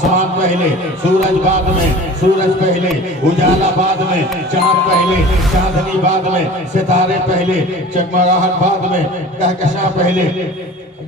आसमान पहले, सूरज बाद में, सूरज पहले, उजाला बाद में, चांद पहले, चांदनी बाद में, सितारे पहले, चकमगाहट बाद में, कहकशां पहले,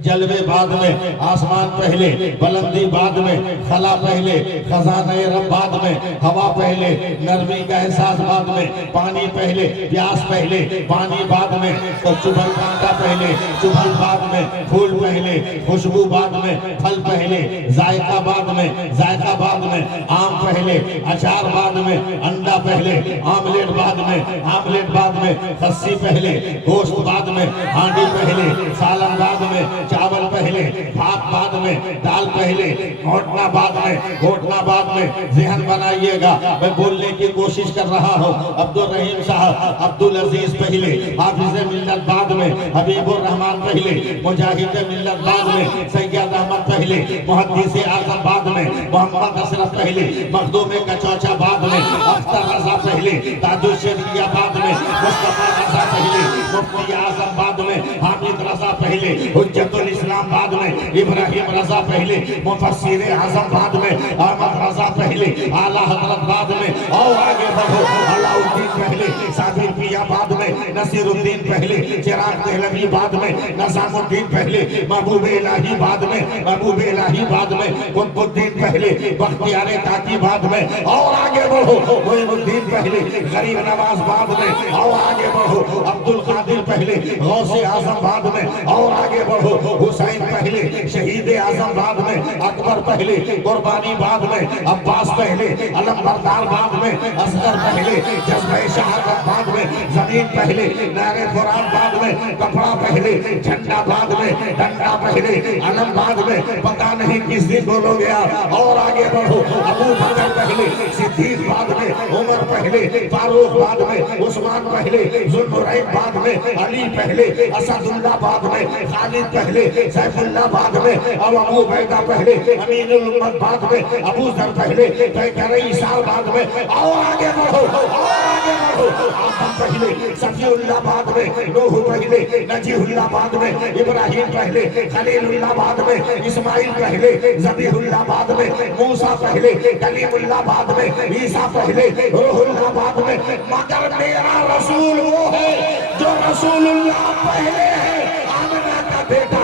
जलवे बाद में, आसमान पहले, बुलंदी बाद में, खला पहले, खजाने रब बाद में, हवा पहले, नरमी का एहसास बाद में, पानी पहले, प्यास पहले, पानी बाद में, तो चुभन कांटा पहले, चुभन बाद में, फूल पहले, खुशबू बाद में, फल पहले, जायका बाद में, जायका बाद में, आम पहले, अचार बाद में, अंडा पहले, आमलेट बाद में, आमलेट बाद में, खस्सी पहले, गोश्त बाद में, हांडी पहले, सालन बाद में, चावल पहले, भात बाद में, दाल पहले, घोटना बाद में, घोटना बाद में। ज़हन बनाइएगा, मैं बोलने की कोशिश कर रहा हूँ। अब्दुल रहीम साहब, अब्दुल अजीज पहले, हाफिज मिल्लत बाद में, हबीबुर रहमान पहले, मुजाहिद मिल्लत बाद में, सैयद अहमद पहले, मुहद्दिस आज़म बाद में, मोहम्मद अशरफ पहले, मखदूम कचौचा बाद में, अख्तर रज़ा पहले, ताजुल शरिया बाद में, मुस्तफा रज़ा पहले, मुफ्ती आज़म बाद में, हामिद रज़ा पहले, हुज्जतुल इस्लाम बाद में, इब्राहिम रज़ा पहले, मुफस्सिर आज़म बाद में, अहमद रज़ा पहले, आला हज़रत बाद में, और आगे बढ़ो, अलाउद्दीन पहले, साबिर पिया बाद में, नसीरुद्दीन पहले, चिराग देहलवी बाद में, नज़ामुद्दीन पहले, महबूब इलाही बाद में, महबूब इलाही बाद में, कुतुबुद्दीन पहले, बख्तियार काकी बाद में, और आगे बढ़ो, मोइनुद्दीन पहले, गरीब नवाज बाद में, और आगे बढ़ो, अब्दुल कादिर पहले, गौसे आज़म बाद में, और आगे बढ़ो, हुसैन पहले, शहीद आज़म बाद में, अकबर पहले, कुर्बानी बाद में, अब्बास पहले, अलमबरदार बाद में, असगर पहले, जज्बे शहादत बाद में, जमीन पहले, नारे फुरात बाद में, कपड़ा पहले, झंडा बाद में, डंडा पहले, अलम बाद में, पता नहीं किस दिन बोलो गया। और आगे बढ़ो, अबू बकर पहले, सिद्दीक बाद में, उमर पहले, फारूक बाद में, उस्मान पहले, जुल्नुरैन बाद में, अली पहले, असदुल्लाह बाद में, खालिद पहले, सैफुल्लाह बाद में, और अबू उबैदा पहले, अमीनुल उम्मत बाद में, अबू जर पहले, पैगंबर ईसा बाद में, और आगे बढ़ो, और आगे बढ़ो, आदम पहले, सफीउल्लाह बाद में, नूह पहले, नजीहुल्लाह बाद में, इब्राहिम पहले, खलीलुल्लाह बाद में, इस्माइल पहले, ज़बीहुल्लाह बाद में, मूसा पहले, कलीमुल्लाह बाद में, ईसा पहले, रूहुल्लाह बाद में, मगर मेरा रसूल वो है जो रसूलुल्लाह पहले है, आमिना का बेटा।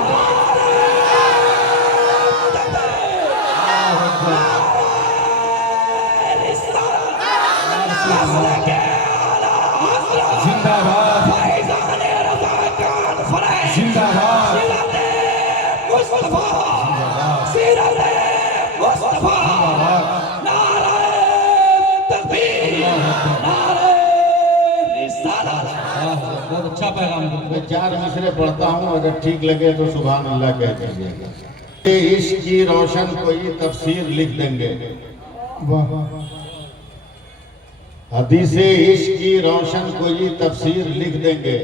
बहुत अच्छा पैगाम। मैं 4 मिसरे पढ़ता हूँ, अगर ठीक लगे तो सुभान अल्लाह कह दीजिएगा। इश्क की रोशन कोई तफसीर लिख देंगे, हदीसे इश्क की रोशन कोई तफसीर लिख देंगे,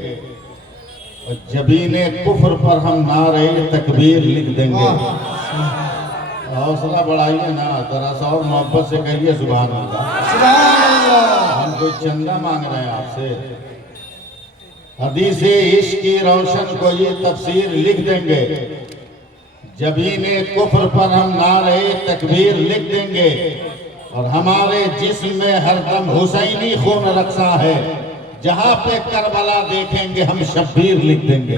और जबीने कुफ्र पर हम नारे तकबीर लिख देंगे। हौसला बढ़ाइए ना, जरा सा और मोहब्बत से कहिए सुभान अल्लाह। हम कोई चंदा मांग रहे हैं आपसे। हदीसे इश्क की रोशन को ये तफसीर लिख देंगे, जबीने कुफ्र पर हम नारे तकबीर लिख देंगे, और हमारे जिस्म में हरदम हुसैनी खून रक्सा है, जहाँ पे करबला देखेंगे हम शब्बीर लिख देंगे।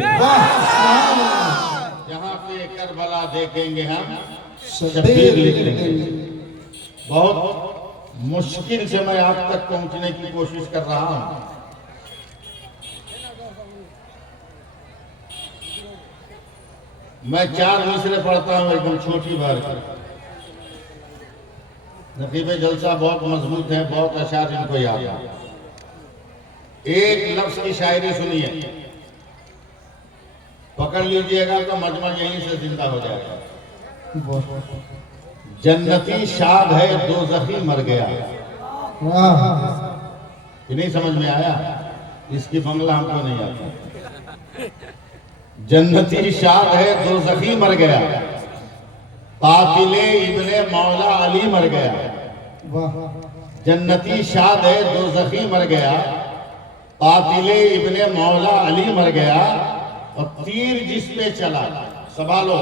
जहाँ पे करबला देखेंगे हम शब्बीर लिख देंगे। बहुत मुश्किल से मैं आप तक पहुँचने की कोशिश कर रहा हूँ। मैं 4 मिसरे पढ़ता हूँ, एकदम छोटी बार। नकीब जलसा बहुत मजबूत है, बहुत अशार इनको याद है। एक लफ्ज की शायरी सुनिए, पकड़ लीजिएगा तो मजमा यहीं से जिंदा हो जाएगा। जन्नती शाद है, दोज़खी मर गया। ये नहीं समझ में आया? इसकी बंगला हमको नहीं आता। जन्नती शाद है, दोज़खी मर गया, कातिले इब्ने मौला अली मर गया। जन्नती शाद है, दोज़खी मर गया, कातिले इब्ने मौला अली मर गया, और तीर जिस पे चला संभालो।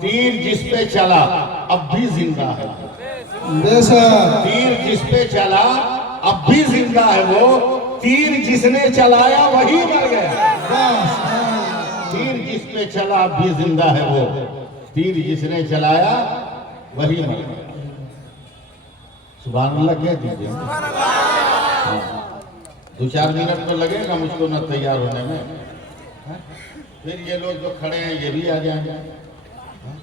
तीर जिस पे चला अब भी जिंदा है। तीर जिस पे चला अब भी जिंदा है वो, तीर जिसने चलाया वही मर गया। तीर जिस पे चला अब भी जिंदा है वो, तीर जिसने चलाया वही मर गया। सुभान अल्लाह कह दीजिए। दो चार मिनट तो लगेगा मुझको ना तैयार होने में, फिर ये लोग जो खड़े हैं ये भी आ जाएंगे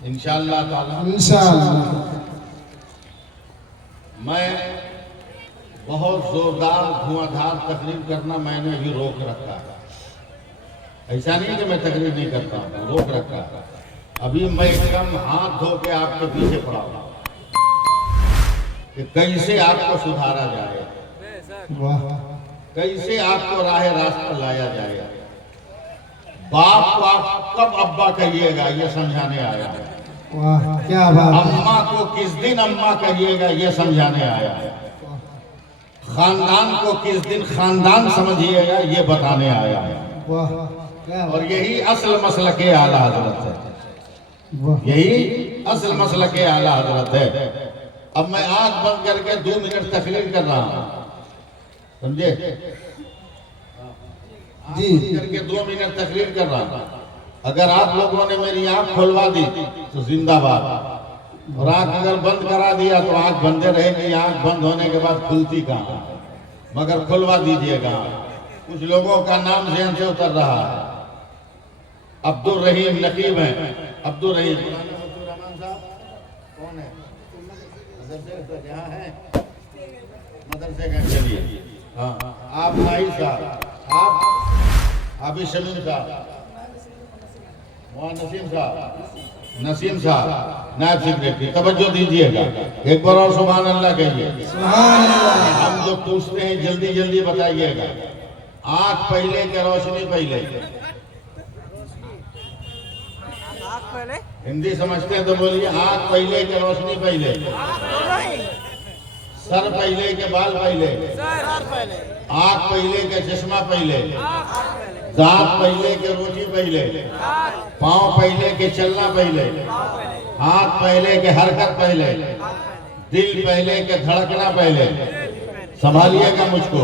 इंशाअल्लाह ताला। मैं बहुत जोरदार धुआंधार तकरीर करना मैंने भी रोक रखा है। ऐसा नहीं कि मैं तकरीर नहीं करता हूँ, रोक रखा है। अभी मैं एकदम हाथ धो के आपके पीछे पड़ा हूँ कि कैसे आपको सुधारा जाए, कैसे आपको राह रास्ता लाया जाए। बाप को आप कब अब्बा कहिएगा ये समझाने आया है। वाह क्या बात। अम्मा को किस दिन अम्मा कहिएगा ये समझाने आया है। खानदान को किस दिन खानदान समझिएगा ये बताने आया है। वाह क्या। और यही असल मसला के आला हजरत है, यही असल मसला के आला हजरत है। अब मैं आंख बंद करके 2 मिनट तकरीर कर रहा हूँ, समझे जी, करके 2 मिनट तकरीर कर रहा हूँ। अगर आप लोगों ने मेरी आंख खुलवा दी तो जिंदाबाद, और आंख अगर बंद करा दिया तो आंख बंदे रहेगी। आंख बंद होने के बाद खुलती कहाँ, मगर खुलवा दीजिएगा। कुछ लोगों का नाम ज़हन से उतर रहा है। अब्दुल रहीम नकीब है, अब्दुल रहीम कौन है? यहाँ है मदरसे का। चलिए हाँ, आप नाई साहब, आप हाफिज शमीम साहब, नसीम साहब, नसीम साहब नायब सेक्रेटरी, तवज्जो दीजिएगा। एक बार और सुभान अल्लाह कहिए। हम जो पूछते हैं जल्दी जल्दी बताइएगा। आंख पहले के रोशनी पहले? हिंदी समझते हैं तो बोलिए। आंख पहले के रोशनी पहले? सर पहले के बाल पहले? आंख पहले के चश्मा पहले? दांत पहले के रोटी पहले? पांव पहले के चलना पहले? हाथ पहले के हरकत पहले? दिल पहले के धड़कना पहले? संभालिएगा मुझको,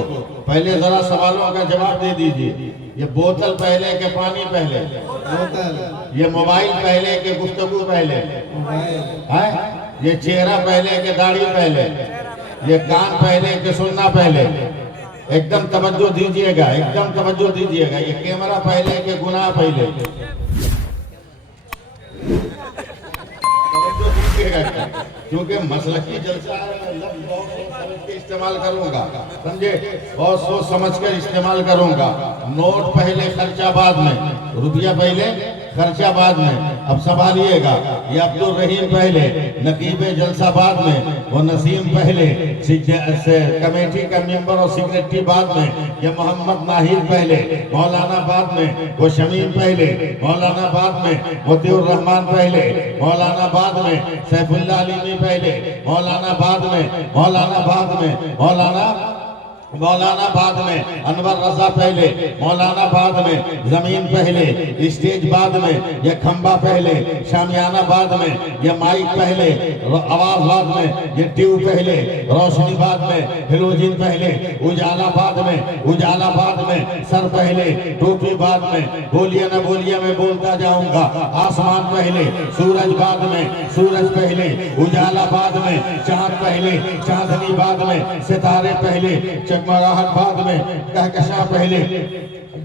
पहले जरा सवालों का जवाब दे दीजिए। ये बोतल पहले के पानी पहले? बोतल। ये मोबाइल पहले के गुफ्तगू पहले? है? ये चेहरा पहले के दाढ़ी पहले? ये कान पहले के सुनना पहले? एकदम तवज्जो दीजिएगा, एकदम तवज्जो दीजिएगा। ये कैमरा पहले के गुनाह पहले? तवज्जो दीजिएगा क्योंकि मसलकी जलसा है। बहुत सोच समझ के इस्तेमाल करूंगा, समझे? बहुत सोच समझ कर इस्तेमाल करूंगा। नोट पहले खर्चा बाद में, रुपया पहले खर्चा बाद में। अब संभालिएगा, ये अब्दुल रहीम पहले, नकीब जलसा बाद में, वो नसीम पहले, कमेटी का मेंबर और सेक्रेटरी बाद में, ये मोहम्मद नाहिद पहले, मौलाना बाद में, वो शमीम पहले, मौलाना बाद में, मोतीउर रहमान पहले, मौलाना बाद में, सैफुल्लाह अलीमी पहले, मौलाना बाद में, मौलाना बाद में, मौलाना बाद में, अनवर रजा पहले, मौलाना बाद में, जमीन पहले, स्टेज बाद में, ये खंबा पहले, शामियाना बाद में, ये माइक पहले, आवाज बाद में, ये ट्यूब पहले, रोशनी बाद में, हेलोजिन पहले, उजाला बाद में, उजाला बाद में, सर पहले, टोपी बाद में। बोलिए न बोलिए मैं बोलता जाऊंगा। आसमान पहले, सूरज बाद में, सूरज पहले, उजाला बाद में, चांद पहले, चांदनी बाद में, सितारे पहले, जगमगाहट बाद में, कहकशां पहले,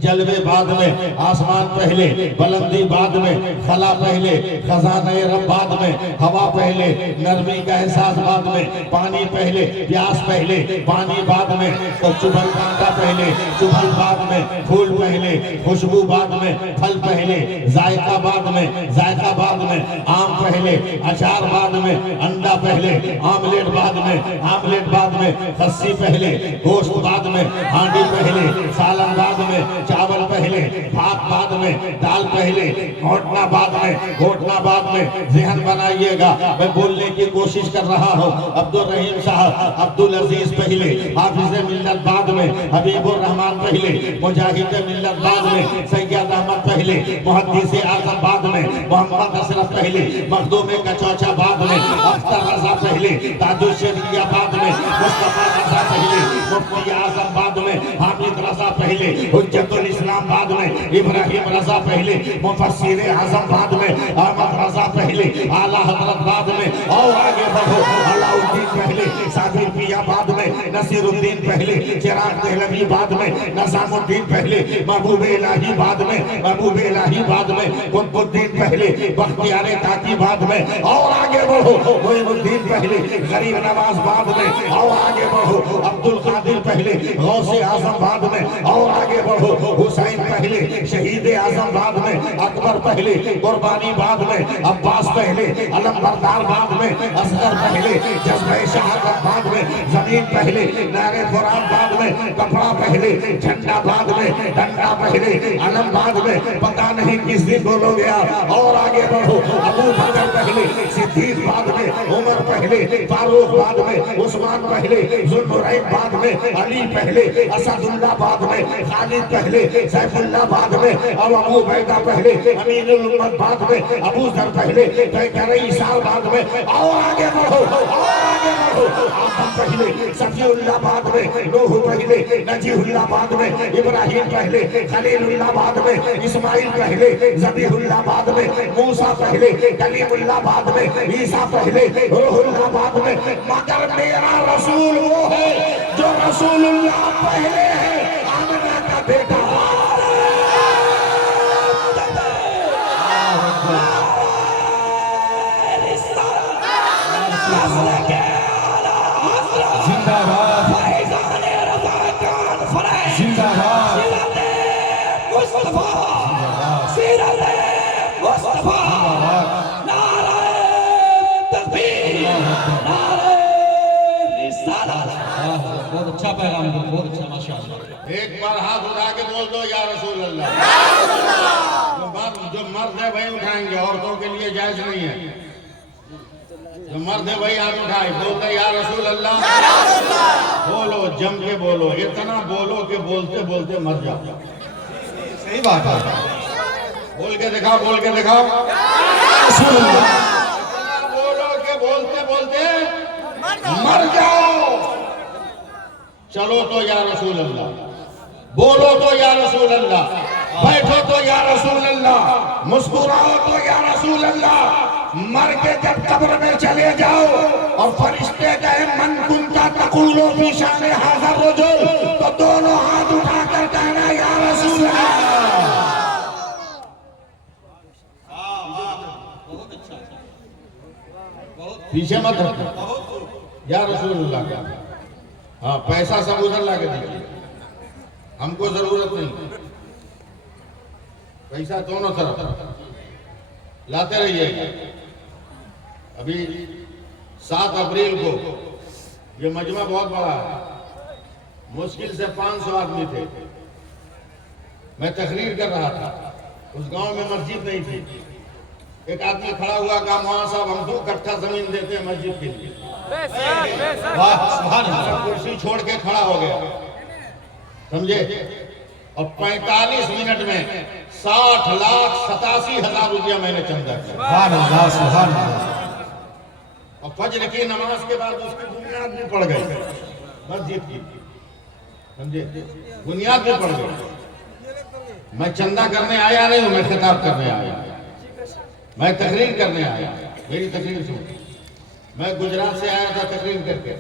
जलवे बाद में, आसमान पहले, बुलंदी बाद में, खला पहले, खजाने रब बाद में, हवा पहले, नरमी का एहसास बाद में, पानी पहले, प्यास पहले, पानी बाद में, तो चुभन कांटा पहले, चुभन बाद में, फूल पहले, खुशबू बाद में, फल पहले, जायका बाद में, जायका बाद में, आम पहले, अचार बाद में, अंडा पहले, आमलेट बाद में, आमलेट बाद में, खस्सी पहले, गोश्त बाद में, हांडी पहले, सालन बाद में, चावल पहले, भात बाद में, दाल पहले, घोटना बाद में, घोटना बाद में। ज़हन बनाइएगा, मैं बोलने की कोशिश कर रहा हूँ। अब्दुल रहीम साहब, अब्दुल अजीज पहले, हाफिज मिल्लत बाद में, हबीबुर रहमान पहले, मुजाहिद मिल्लत बाद में, सैयद अहमद पहले, मुहद्दिस आज़म बाद में, मोहम्मद अशरफ पहले, मखदूम कचौचा बाद में, अख्तर रजा पहले, ताजुल शरीया बाद में, मुस्तफा रजा पहले, मुफ्ती आज़म बाद में, हामिद रजा पहले, हुज्जतुल इस्लाम बाद में, इब्राहिम रजा पहले, मुफस्सिर आज़म बाद में, अहमद रजा पहले, आला हजरत बाद में। और आगे बढ़ो, अलाउद्दीन पहले, साबिर पिया बाद में, नसीरुद्दीन पहले, चिराग देहलवी बाद में, नज़ामुद्दीन पहले, महबूब इलाही बाद में, महबूब इलाही बाद में, कुतुबुद्दीन पहले, बख्तियार काकी बाद में। और आगे बढ़ो, मोइनुद्दीन पहले, गरीब नवाज बाद में। और आगे बढ़ो, अब्दुल कादिर पहले, गौसे आजम बाद में। और आगे बढ़ो, हुसैन पहले, शहीद आजम बाद में, अकबर पहले, कुर्बानी बाद में, अब्बास पहले, अलम बरदार बाद में, असगर पहले, जज्बे शहादत बाद में, जमीन पहले, नारे फुरात बाद में, कपड़ा पहले, झंडा बाद में, डंडा पहले, अलम बाद में। पता नहीं किस दिन बोलो गया। और आगे बढ़ो, अबू बकर पहले, सिद्दीक बाद में, उमर पहले, फारूक बाद में, उस्मान पहले, जुल्नुरैन बाद में, अली पहले, असदुल्लाह बाद में, खालिद पहले, सैफुल्लाह बाद में, और अबू बैदा पहले, अमीनुल उम्मत बाद में, अबू जर पहले, पैकर ईसार बाद में। और आगे बढ़ो, और आगे बढ़ो, आदम पहले, सफीउल्लाह बाद में, नूह पहले, नजीहुल्लाह बाद में, इब्राहिम पहले, खलीलुल्लाह बाद में, इस्माइल पहले, ज़बीहुल्लाह बाद में, मूसा पहले, कलीमुल्लाह बाद में, ईसा पहले, रूहुल्लाह बाद में। मगर मेरा रसूल वो है जो रसूलुल्लाह पहले है, आमिना का बेटा। बहुत अच्छा पैगाम, बहुत अच्छा, माशाअल्लाह। एक बार हाथ उठा के बोल दो या रसूल अल्लाह। जो मर्द है वही उठाएंगे, औरतों के लिए जायज नहीं है। जो मर्द है वही हाथ उठाए, बोलते या रसूल अल्लाह। बोलो, जम के बोलो, इतना बोलो कि बोलते बोलते मर जाओ। सही बात है। बोल के दिखाओ, बोल के दिखाओ, बोलो के बोलते बोलते मर जाओ। चलो तो या रसूल अल्लाह, बोलो तो या रसूल अल्लाह, बैठो तो या रसूल अल्लाह, मुस्कुराओ तो या रसूल अल्लाह। मर के जब कब्र में चले जाओ और फरिश्ते कहे मन कुंता तकुलो फी शान हाज़ा रजुल, तो दोनों हाथ उठाकर कहना या रसूल अल्लाह। पीछे मत या रसूल अल्लाह का। हाँ, पैसा सब उधर ला के दीजिए, हमको जरूरत नहीं। पैसा दोनों तरफ लाते रहिएगा। अभी 7 अप्रैल को ये मजमा बहुत बड़ा है, मुश्किल से 500 आदमी थे। मैं तकरीर कर रहा था, उस गांव में मस्जिद नहीं थी। एक आदमी खड़ा हुआ, कहा वहां साहब हम 2 कट्ठा जमीन देते हैं मस्जिद के लिए। कुर्सी छोड़ के खड़ा हो गया, समझे। और 45 मिनट में 60,87,000 रुपया मैंने चंदा किया। और फजर की नमाज के बाद उसकी बुनियाद भी पड़ गई, मस्जिद की, समझे, बुनियाद भी पड़ गई। मैं चंदा करने आया नहीं हूं, मैं खिताब करने आया, मैं तकरीर करने आया। मेरी तकरीर सुन, मैं गुजरात से आया था तकरीर करके।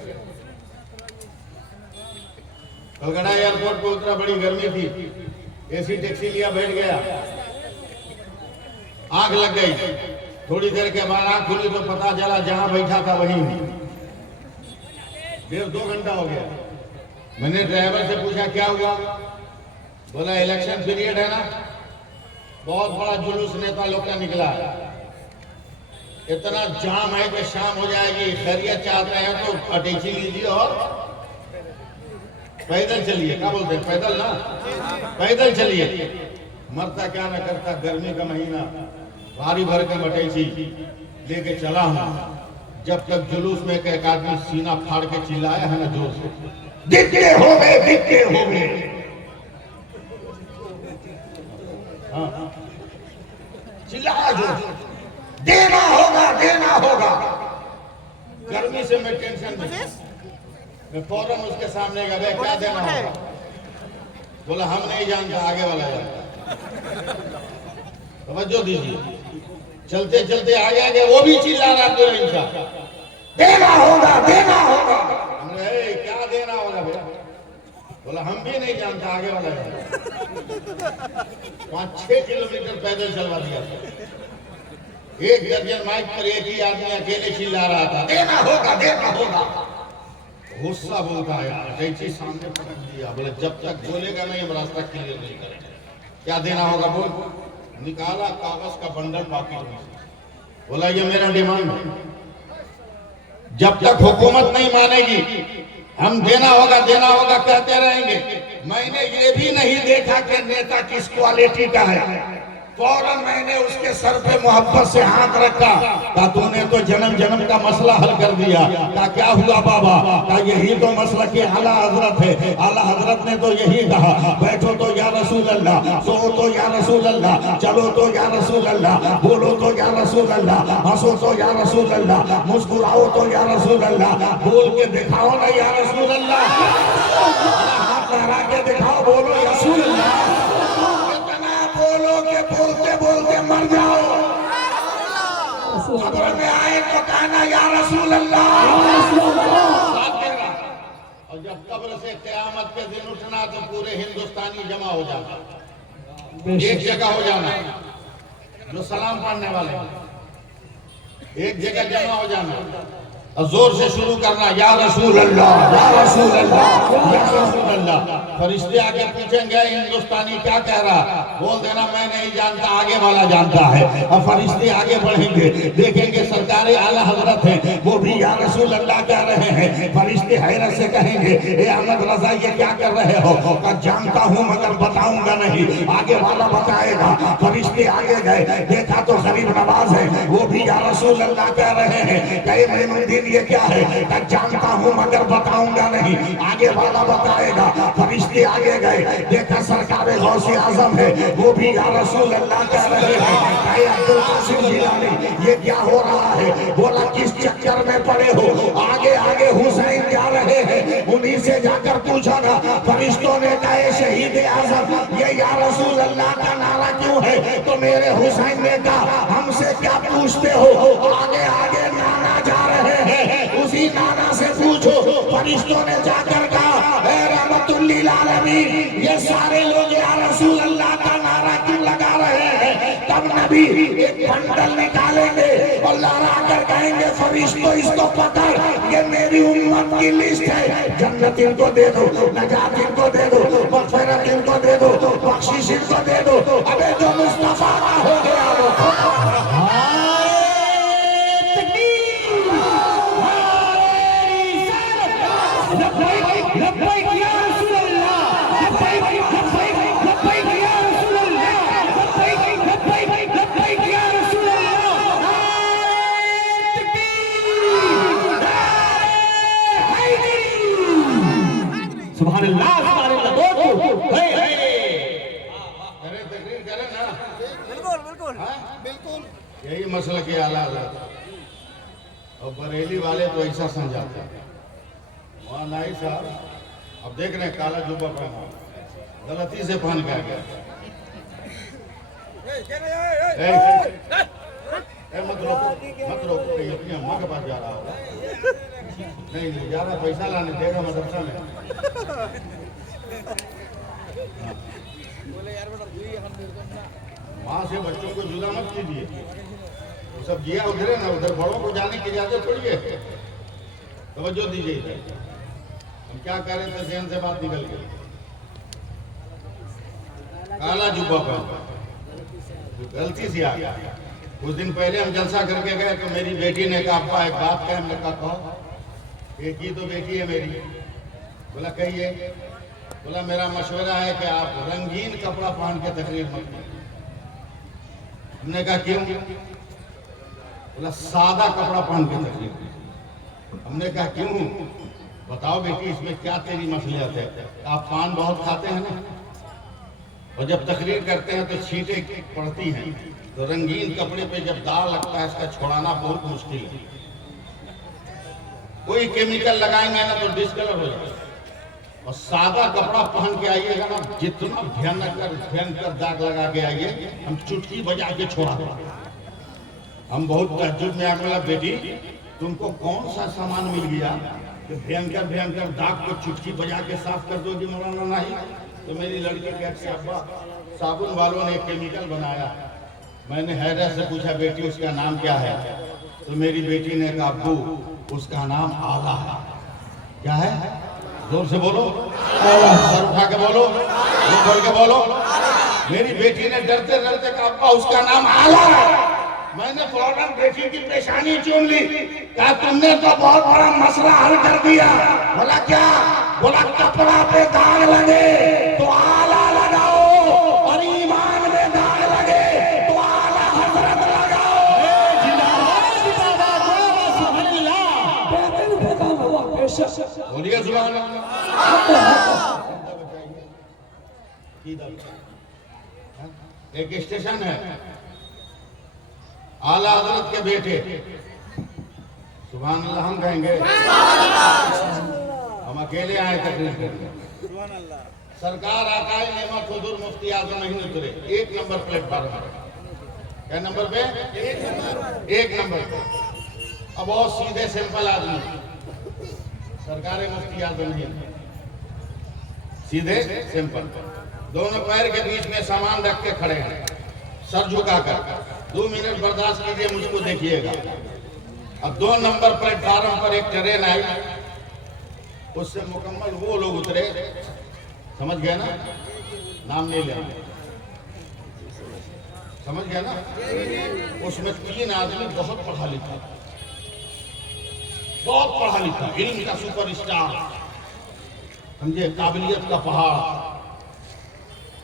कलकत्ता एयरपोर्ट पे उतरा, बड़ी गर्मी थी, एसी टैक्सी लिया, बैठ गया, आग लग गई। थोड़ी देर के बाद आंख खुली तो पता चला जहां बैठा था वहीं हूं। 1.5-2 घंटा हो गया। मैंने ड्राइवर से पूछा क्या हुआ, बोला इलेक्शन पीरियड है ना, बहुत बड़ा जुलूस नेता लोग का निकला है, इतना जाम है कि शाम हो जाएगी, खैरियत चाहते हैं तो अटैची लीजिए और पैदल चलिए, क्या बोलते हैं, पैदल ना, पैदल चलिए। मरता क्या न करता, गर्मी का महीना, भारी भर के मटेची लेके चला हूं। जब तक जुलूस में एक आदमी सीना फाड़ के चिल्लाया है ना जोर से, दिखते हो गए, दिखते हो गए। हाँ, चिल्लाया जोर से, देना होगा, देना होगा। गर्मी से मैं टेंशन में, मैं फौरन उसके सामने गया, क्या देना होगा? बोला हम नहीं जानता, आगे वाला जानता। तवज्जो दीजिए। चलते चलते आगे आगे वो भी चिल्ला रहा तुरंत सा, देना होगा, देना होगा। हमने क्या देना होगा भैया? बोला हम भी नहीं जानते, आगे वाला जानता। 5-6 किलोमीटर पैदल चलवा दिया। एक दर्जन माइक पर एक ही आदमी अकेले चिल्ला रहा था, देना होगा, देना होगा। गुस्सा बोलता है यार, कैची सामने पटक दिया। बोले जब तक बोलेगा नहीं हम रास्ता क्लियर नहीं करेंगे। क्या देना होगा बोल। निकाला कागज का बंडल पॉकेट में, बोला ये मेरा डिमांड है, जब तक हुकूमत नहीं मानेगी हम देना होगा, देना होगा कहते रहेंगे। मैंने ये भी नहीं देखा कि नेता किस क्वालिटी का है। फौरन मैंने उसके सर पे मोहब्बत से हाथ रखा, कहा तूने तो जन्म जन्म का मसला हल कर दिया। कहा क्या हुआ बाबा? कहा यही तो मसला के आला हजरत है। आला हजरत ने तो यही कहा, बैठो तो या रसूल अल्लाह, सो तो या रसूल अल्लाह, चलो तो या रसूल अल्लाह, बोलो तो या रसूल अल्लाह, हंसो तो या रसूल अल्लाह, मुस्कुराओ तो या रसूल अल्लाह, बोल के दिखाओ ना या रसूल अल्लाह, हाथ लहरा के दिखाओ, बोलो या रसूल अल्लाह। बोलो के बोलते बोलते मर जाओ। खबर में आए तो कहना या रसूल अल्लाह। और जब कब्र से क़यामत के दिन उठना तो पूरे हिंदुस्तानी जमा हो जाना, एक जगह हो जाना। जो सलाम पढ़ने वाले एक जगह जमा हो जाना और जोर से शुरू करना, या रसूल अल्लाह, या रसूल अल्लाह, या रसूल अल्लाह। फरिश्ते आके पूछेंगे हिंदुस्तानी क्या कह रहा, बोल देना मैं नहीं जानता, आगे वाला जानता है। और फरिश्ते आगे बढ़ेंगे, देखेंगे सरकार आला हजरत है, वो भी या रसूल अल्लाह कह रहे हैं। फरिश्ते हैरत से कहेंगे ए अहमद रजा ये क्या कर रहे हो? का जानता हूँ मगर बताऊंगा नहीं, आगे वाला बताएगा। फरिश्ते आगे गए, देखा तो गरीब नवाज है, वो भी या रसूल अल्लाह कह रहे हैं। कहे मैं ये क्या है? जानता हूँ मगर बताऊंगा नहीं, आगे वाला बताएगा। फरिश्ते आगे गए, देखा सरकार गौसे आजम है, वो भी या रसूल अल्लाह कह रहे हैं। कहे अब्दुल कासिम जिलानी ये क्या हो रहा है? बोला किस चक्कर में पड़े हो? आगे आगे हुसैन जा रहे हैं, उन्हीं से जाकर पूछा ना। फरिश्तों ने कहे शहीद आजम ये या रसूल अल्लाह का नारा क्यों है? तो मेरे हुसैन ने कहा हमसे क्या पूछते हो? आगे आगे नाना जा रहे हैं, उसी नाना से पूछो। फरिश्तों ने जाकर कहा रहमतुल लिल आलमीन ये सारे लोग या रसूल अल्लाह का नारा क्यों लगा रहे हैं? तब नबी एक बंडल निकालेंगे और लहरा कर कहेंगे फरिश्तों इसको पकड़, ये मेरी उम्मत की लिस्ट है, जन्नत इनको दे दो, नजात इनको दे दो, मग़फ़िरत इनको दे दो, बख्शिश इनको दे दो। अबे जो मुस्तफा का हो गया वो सुभान अल्लाह, सुभान अल्लाह। करे ना, बिल्कुल बिल्कुल बिल्कुल यही मसला के आला हजरत और बरेली वाले तो ऐसा समझाते हैं। वहाँ नाई साहब अब देख रहे हैं काला जुब्बा पहना, गलती से पहन के आ गया। मत रोको, मत रोको, कहीं अपनी अम्मा के पास जा रहा होगा। नहीं जा रहा, पैसा लाने देगा मदरसा में। वहाँ से बच्चों को जुदा मत कीजिए, वो सब जिया उधर है ना, उधर बड़ों को जाने की इजाजत थोड़ी है। तवज्जो दीजिए इधर, हम क्या करें तो जहन से बात निकल गई। काला जुब्बा पहन गलती से आ गया। कुछ दिन पहले हम जलसा करके गए तो मेरी बेटी ने कहा अब्बा एक बात कहे, हमने कहा कहो। एक ही तो बेटी है मेरी, बोला कहिए। बोला मेरा मशवरा है कि आप रंगीन कपड़ा पहन के तकरीर मत कीजिए। हमने कहा क्यों? बोला सादा कपड़ा पहन के तकरीर कीजिए। हमने कहा क्यों? बताओ बेटी इसमें क्या तेरी मसलियत है? आप पान बहुत खाते हैं ना, और जब तकरीर करते हैं तो छींटे पड़ती हैं, तो रंगीन कपड़े पे जब दाग लगता है इसका छुड़ाना बहुत मुश्किल है। कोई केमिकल लगाएंगे ना तो डिस्कलर हो जाएगा, और सादा कपड़ा पहन के आइएगा ना, जितना भयंकर दाग लगा के आइए, हम चुटकी बजा के छोड़ा देंगे। हम बहुत तहज्जुद में आ गए, बेटी तुमको कौन सा सामान मिल गया कि भयंकर दाग को चुटकी बजा के साफ कर दोगी मौलाना? नहीं। तो मेरी लड़की कहती अब्बा साबुन वालों ने केमिकल बनाया। मैंने हैरत से पूछा बेटी उसका नाम क्या है? तो मेरी बेटी ने कहा अब्बू उसका नाम आला है। क्या है? जोर से बोलो, सर उठा के बोलो, बोल के बोलो। मेरी बेटी ने डरते डरते कहा अब्बा उसका नाम आला है। मैंने फौरन बेटी की पेशानी चूम ली, कहा तुमने तो बहुत बड़ा मसला हल कर दिया। बोला क्या? बोला कपड़ा पे दाग लगे तो आला लगाओ, और ईमान में दाग लगे तो आला हजरत लगाओ। बोलिए सुभान अल्लाह। एक स्टेशन है, आला हजरत के बेटे, सुभान अल्लाह हम कहेंगे, हम अकेले आए तकरीर करने। सरकार आकाए नेमत हुजूर मुफ्ती आजम नहीं उतरे, 1 नंबर प्लेटफार्म पर। क्या नंबर पे? 1 नंबर पे। अब बहुत सीधे सिंपल आदमी, सरकार मुफ्ती आजम नहीं, सीधे सिंपल, दोनों पैर के बीच में सामान रख के खड़े हैं, सर झुकाकर। 2 मिनट बर्दाश्त कीजिए, मुझको देखिएगा। अब 2 नंबर प्लेटफार्म पर एक ट्रेन आई, उससे मुकम्मल वो लोग उतरे, समझ गए ना? नाम नहीं लेना, समझ गए ना? उसमें 3 आदमी बहुत पढ़ा लिखा, इल्म का सुपरस्टार, समझे, काबिलियत का पहाड़,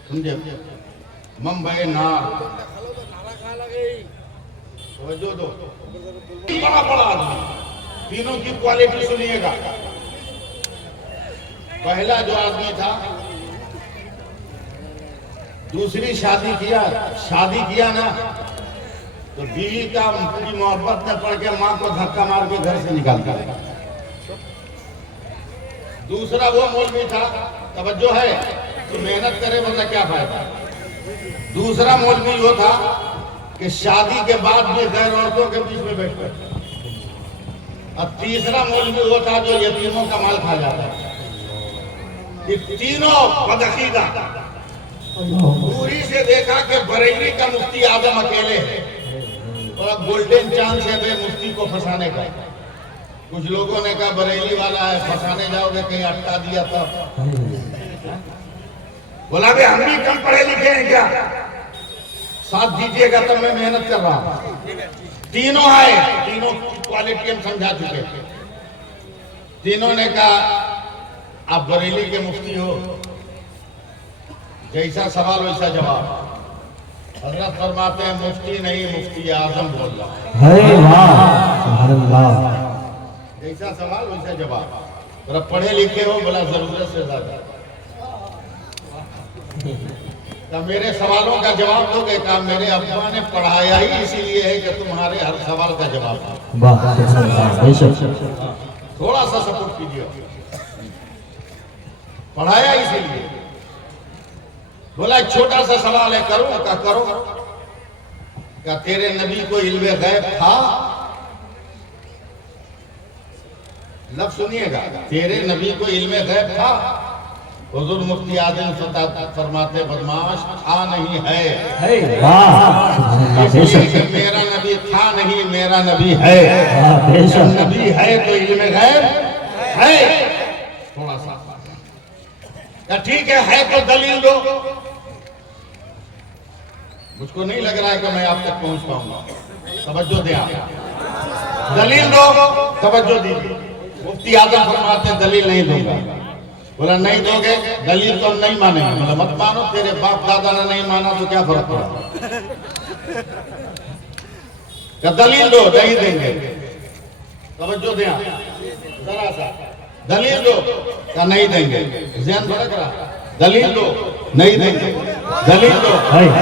समझे, मुंबई नार, जो दो बड़ा आदमी। तीनों की क्वालिटी सुनिएगा। पहला जो आदमी था, दूसरी शादी किया ना, तो बीवी का पूरी मोहब्बत में पड़ के माँ को धक्का मार के घर से निकाल दिया। दूसरा वो मौलवी था, तवज्जो है, तो मेहनत करे वरना क्या फायदा। दूसरा मौलवी वो था कि शादी के बाद भी गैर औरतों के बीच में बैठता। और तीसरा मौलवी वो था जो यतीमों का माल खा जाता है। ये तीनों बदअकीदा। दूरी से देखा कि बरेली का मुफ्ती आजम अकेले है, और अब गोल्डन चांस है मुफ्ती को फंसाने का। कुछ लोगों ने कहा बरेली वाला है, फंसाने जाओगे कहीं अटका दिया था। बोला भाई हम भी कम पढ़े लिखे हैं क्या? साथ दीजिएगा तब मैं मेहनत कर रहा हूं। तीनों आए, तीनों की क्वालिटी हम समझा चुके। तीनों ने कहा आप बरेली के मुफ्ती हो, जैसा सवाल वैसा जवाब। हजरत फरमाते हैं मुफ्ती नहीं मुफ्ती आजम बोल रहा। जैसा सवाल वैसा जवाब। और पढ़े लिखे हो? बोला जरूरत से ज्यादा। तो मेरे सवालों का जवाब दोगे? कहा मेरे अब्बा ने पढ़ाया ही इसीलिए है कि तुम्हारे हर सवाल का जवाब दो। थोड़ा सा सपोर्ट कीजिए, पढ़ाया इसीलिए। बोला एक छोटा सा सवाल है, करो? का करो। क्या तेरे नबी को इल्मे गैब था? लफ्ज़ सुनिएगा, तेरे नबी को इल्मे गैब था? हुजूर मुफ्ती आजम फरमाते बदमाश था नहीं है। मेरा नबी था नहीं, मेरा नबी है। नबी है तो इल्मे गैब है। थोड़ा सा ठीक है तो दलील दो। मुझको नहीं लग रहा है कि मैं आप तक पहुंच पाऊंगा। तवज्जो दे, आप दलील दो, तवज्जो दीजिए। मुफ्ती आजम फरमाते दलील नहीं दूंगा। बोला नहीं दोगे दलील तो हम नहीं मानेंगे। बोला मत मानो, तेरे बाप दादा ने नहीं माना तो क्या फर्क पड़ा। क्या दलील दो, नहीं देंगे। तवज्जो दे, जरा सा दलील दो, क्या नहीं देंगे। ज़हन भटक रहा, दलील दो नहीं देंगे, दलील दो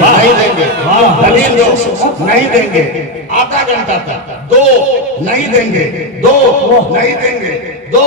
नहीं देंगे, दलील दो नहीं देंगे। आधा घंटा तक दो नहीं देंगे, दो नहीं देंगे, दो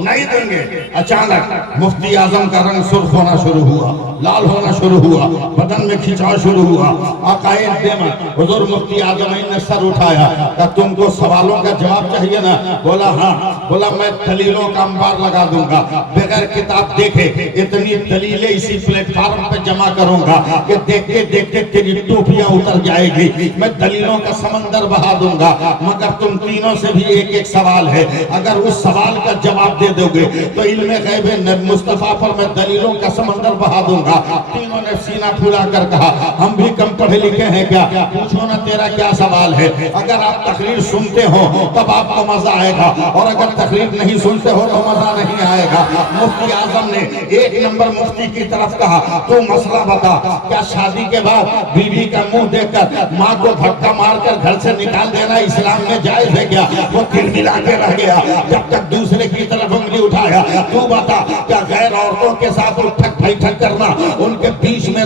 नहीं देंगे। अचानक मुफ्ती आजम का रंग सुर्ख होना शुरू हुआ, लाल होना शुरू हुआ, बदन में खिंचाव शुरू हुआ। आकाए देमन हुजूर मुफ्ती आजम ने सर उठाया, क्या तुमको सवालों का जवाब चाहिए ना। बोला हाँ। बोला मैं दलीलों का अंबार लगा दूंगा, बगैर किताब देखे इतनी दलीलें इसी प्लेटफार्म पे जमा करूंगा कि देखते देखते तेरी टोपियां उतर जाएगी। मैं दलीलों का समंदर बहा दूंगा, मगर तुम तीनों से भी एक एक सवाल है। अगर उस सवाल का जवाब दे दोगे तो इल्मे गैब मुस्तफा पर मैं दलीलों का समंदर बहा दूंगा। तीनों ने सीना फुला कर कहा हम भी कम पढ़े लिखे हैं क्या, पूछो ना तेरा क्या सवाल है। अगर आप तकरीर सुनते हो तब आपको मजा आएगा, और अगर तकरीर नहीं सुनते हो तो मजा नहीं आएगा। मुफ्ती आजम ने एक नंबर मुफ्ती की तरफ कहा तो मसला बता, क्या शादी के बाद बीवी का मुंह देखकर माँ को धक्का मारकर घर से निकाल देना इस्लाम में जायज है क्या। वो तिलमिला के रह गया, जब तक दूसरे की तरफ उंगली उठाया। तू बता, क्या गैर औरतों के साथ उठक बैठक करना, उनके बीच में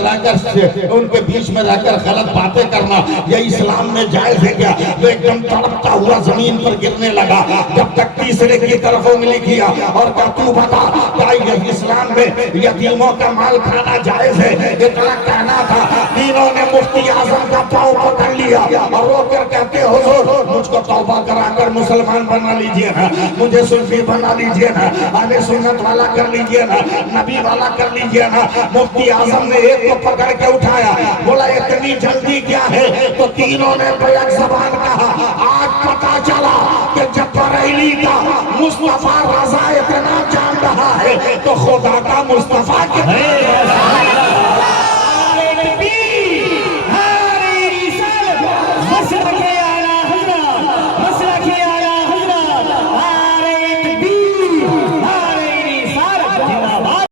रहकर गलत बातें करना, ये इस्लाम में जायज है क्या। वो एकदम तड़पता हुआ जमीन पर गिरने लगा, जब तक तीसरे की तरफ उंगली किया और क्या तू बता, क्या इस्लाम में यतीमों का माल खाना जायज है। इतना कहना था, तीनों ने मुफ्ती आजम का पांव पकड़ लिया और वो कर कहते हुजूर मुझको तौबा कराकर मुसलमान बना लीजिए ना, मुझे सुन्नी बना लीजिए ना, आने सुन्नत वाला कर लीजिए ना, नबी वाला कर लीजिए ना। मुफ्ती आजम ने एक को पकड़ के उठाया, बोला इतनी जल्दी क्या है। तो तीनों ने बैक ज़बान कहा आज पता चला कि जब बरेली का मुस्तफा रज़ा इतना जान रहा है तो खुदा का मुस्तफा कितना